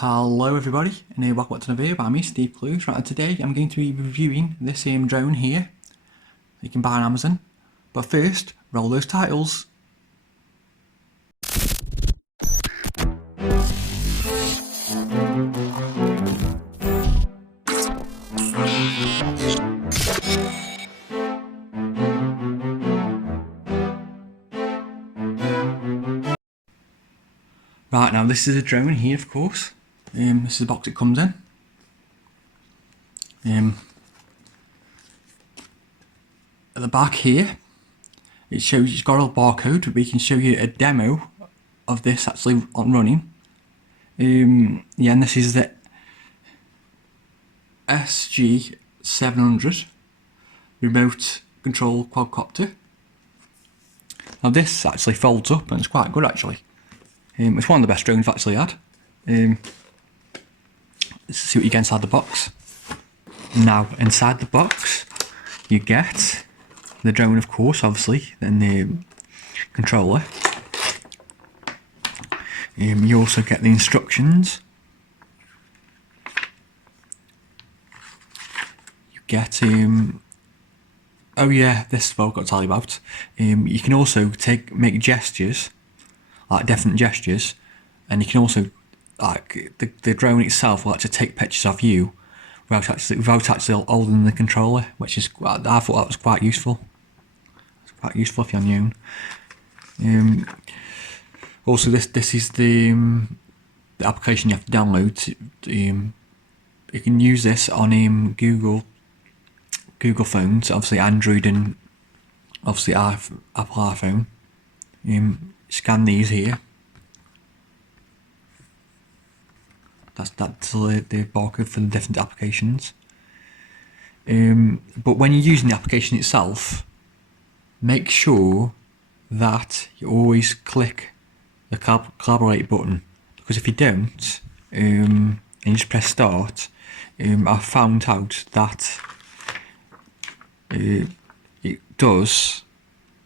Hello everybody, and welcome back to another video by me, Steve Clues. Right, and today I'm going to be reviewing this drone here that you can buy on Amazon. But first, roll those titles. Right, now this is a drone here, of course. This is the box it comes in. At the back here, it shows it's got a barcode, but we can show you a demo of this actually on running. Yeah, and this is the SG700 remote control quadcopter. Now this actually folds up and it's quite good actually. It's one of the best drones I've actually had. Let's see what you get inside the box. Now inside the box you get the drone, of course, obviously, then the controller. You also get the instructions. You get oh yeah, this is what I've got to tell you about. You can also make gestures, like definite gestures, and you can also, like, the drone itself will actually take pictures of you without actually holding the controller, which is, I thought that was quite useful. It's quite useful if you're on your own. Also, this is the application you have to download. You can use this on Google phones, obviously Android and obviously Apple iPhone. Scan these here. That's the barcode for the different applications. But when you're using the application itself, make sure that you always click the collaborate button, because if you don't, and you just press start, I found out that it does,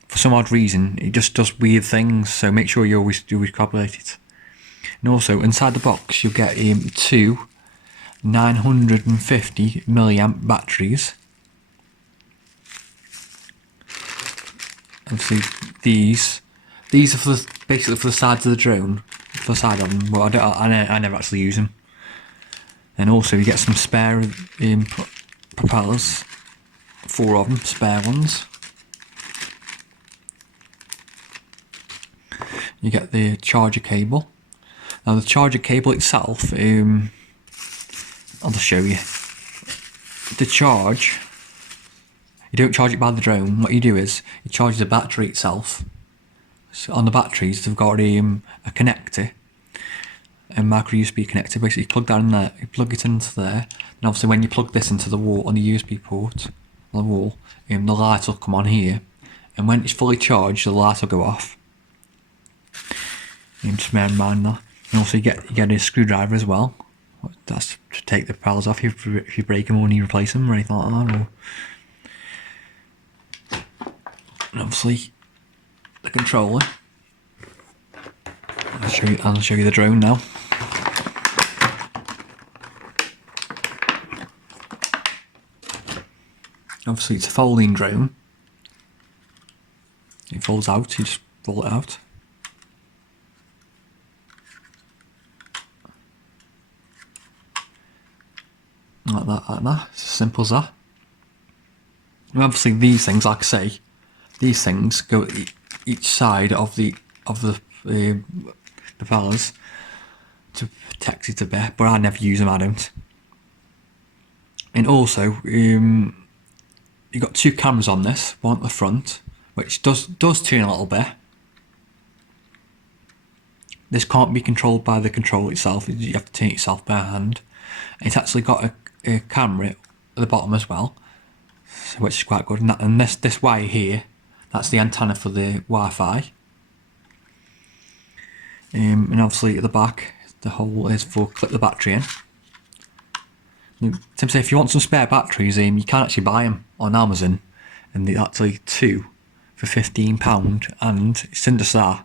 for some odd reason, it just does weird things, so make sure you always collaborate it. And also inside the box you'll get two 950 milliamp batteries. Obviously these are for basically for the sides of the drone, for the side of them. Well, I never actually use them. And also you get some spare propellers, 4 of them, spare ones. You get the charger cable. Now the charger cable itself, I'll just show you. To charge, you don't charge it by the drone. What you do is you charge the battery itself. So on the batteries they've got a connector, a micro USB connector. Basically you plug that in there, you plug it into there, and obviously when you plug this into the wall on the USB port on the wall, the light will come on here, and when it's fully charged the light will go off. Just bear in mind that. And also you get a screwdriver as well. That's to take the propellers off if you break them or you replace them or anything like that. And obviously the controller. I'll show you the drone now. Obviously it's a folding drone. It folds out, you just fold it out. Like that, it's as simple as that. And obviously these things, like I say, these things go each side of the propellers to protect it a bit, but I never use them, I don't. And also, you've got 2 cameras on this, one at the front, which does turn a little bit. This can't be controlled by the controller itself, you have to turn it yourself by hand. And it's actually got a camera at the bottom as well, which is quite good. And this wire here, that's the antenna for the Wi-Fi. And obviously at the back, the hole is for clip the battery in. Tim say if you want some spare batteries, you can actually buy them on Amazon, and they're actually 2 for £15. And since that,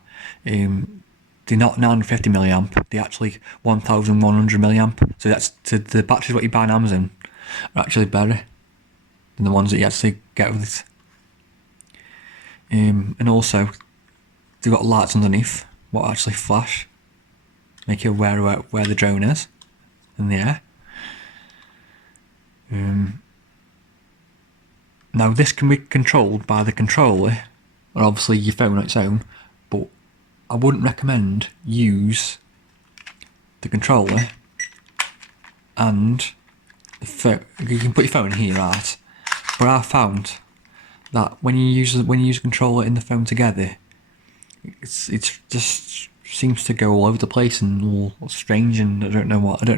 they're not 950 milliamp, they're actually 1100 milliamp. So that's the batteries what you buy on Amazon are actually better than the ones that you actually get with it. And also, they've got lights underneath what actually flash, make you aware of where the drone is in the air. Now this can be controlled by the controller, or obviously your phone on its own, but I wouldn't recommend use the controller and the phone. You can put your phone in here, right? But I found that when you use the controller in the phone together, it's just seems to go all over the place and all strange, and I don't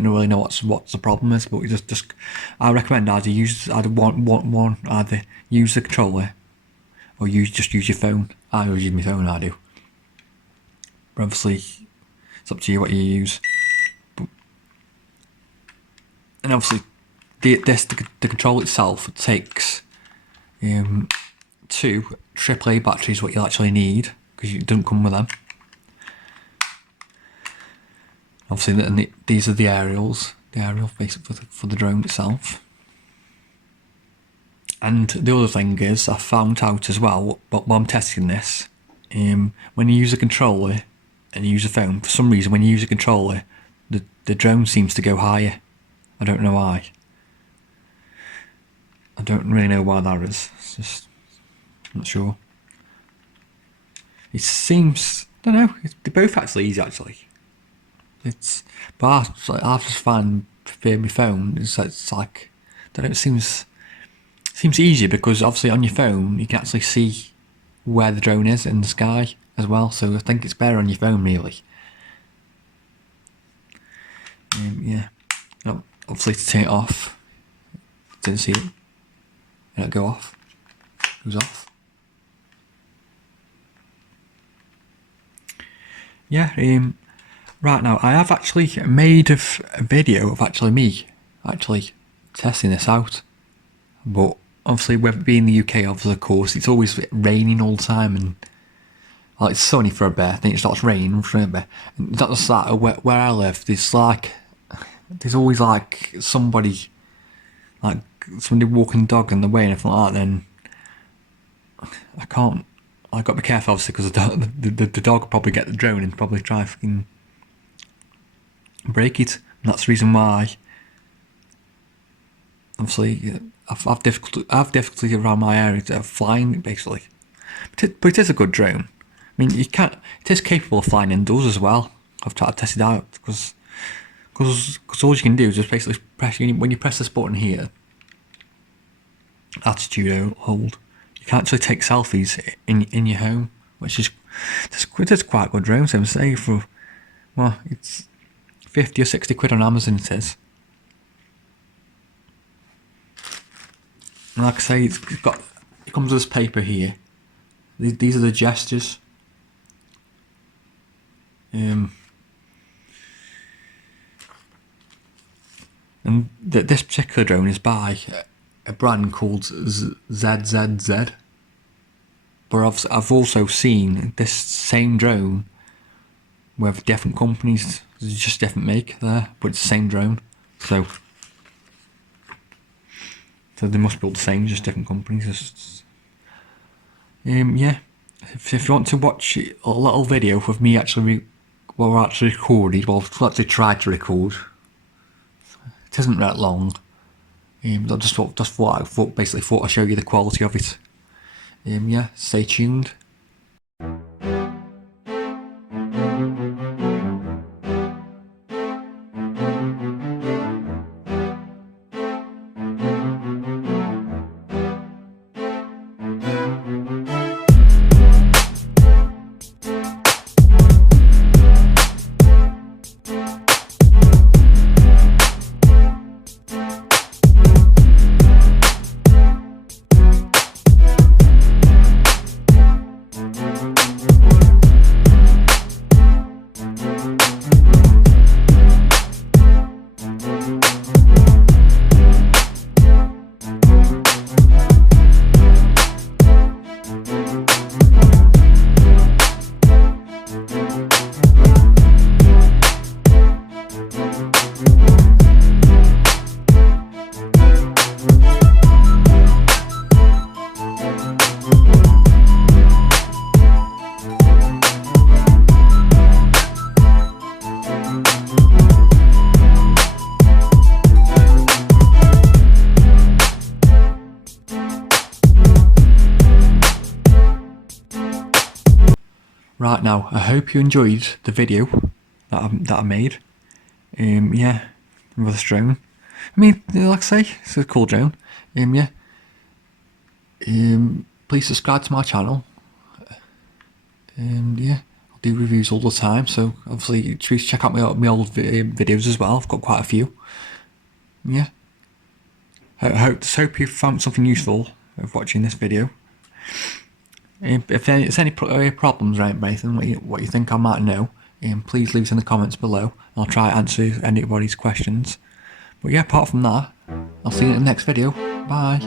really know what's the problem is. But just I recommend either use the controller or just use your phone. I always use my phone. I do. But obviously, it's up to you what you use. And obviously, the controller itself takes 2 AAA batteries, what you'll actually need, because it doesn't come with them. Obviously, these are the aerials, basically for the drone itself. And the other thing is, I found out as well, but while I'm testing this, when you use a controller and you use a phone, for some reason when you use a controller, the drone seems to go higher. I don't know why. I don't really know why that is. It's just, I'm not sure. It seems, I don't know, they're both actually easy actually. But I just find for my phone, it's like, I don't know, it seems easier because obviously on your phone you can actually see where the drone is in the sky as well, so I think it's better on your phone really. Yeah, obviously to turn it off, didn't see it, and it go off, goes off. Yeah, right now I have actually made a video of me testing this out, but obviously with it being the UK, obviously of course it's always raining all the time, and like it's sunny for a bit, then it starts raining for a bit, and that's just that where I live. There's always like somebody walking the dog in the way and everything like that. Then I've got to be careful obviously, because the dog will probably get the drone and probably try fucking break it, and that's the reason why obviously I've difficulty around my area of flying basically. But it is a good drone. I mean, it is capable of flying indoors as well. I've tested it out because all you can do is just basically press, when you press this button here, attitude hold, you can actually take selfies in your home, which is quite a good drone. So I'm saying for, well, it's 50 or 60 quid on Amazon it is. And like I say, it comes with this paper here. These are the gestures. And this particular drone is by a brand called ZZZ. But I've also seen this same drone with different companies. There's just different make there, but it's the same drone. So they must be all the same, just different companies. Yeah. If you want to watch a little video of me actually, we're actually recorded, well, I've actually tried to record. It isn't that long. I just thought I'd show you the quality of it. Yeah, stay tuned. Right, now I hope you enjoyed the video that I made. Yeah, with this drone. I mean, like I say, it's a cool drone. Yeah. Please subscribe to my channel. Yeah, I'll do reviews all the time, so obviously please check out my old videos as well. I've got quite a few. Yeah. I hope you found something useful of watching this video. If there's any problems or anything, what you think I might know, please leave it in the comments below. I'll try to answer anybody's questions. But yeah, apart from that, I'll see you in the next video. Bye.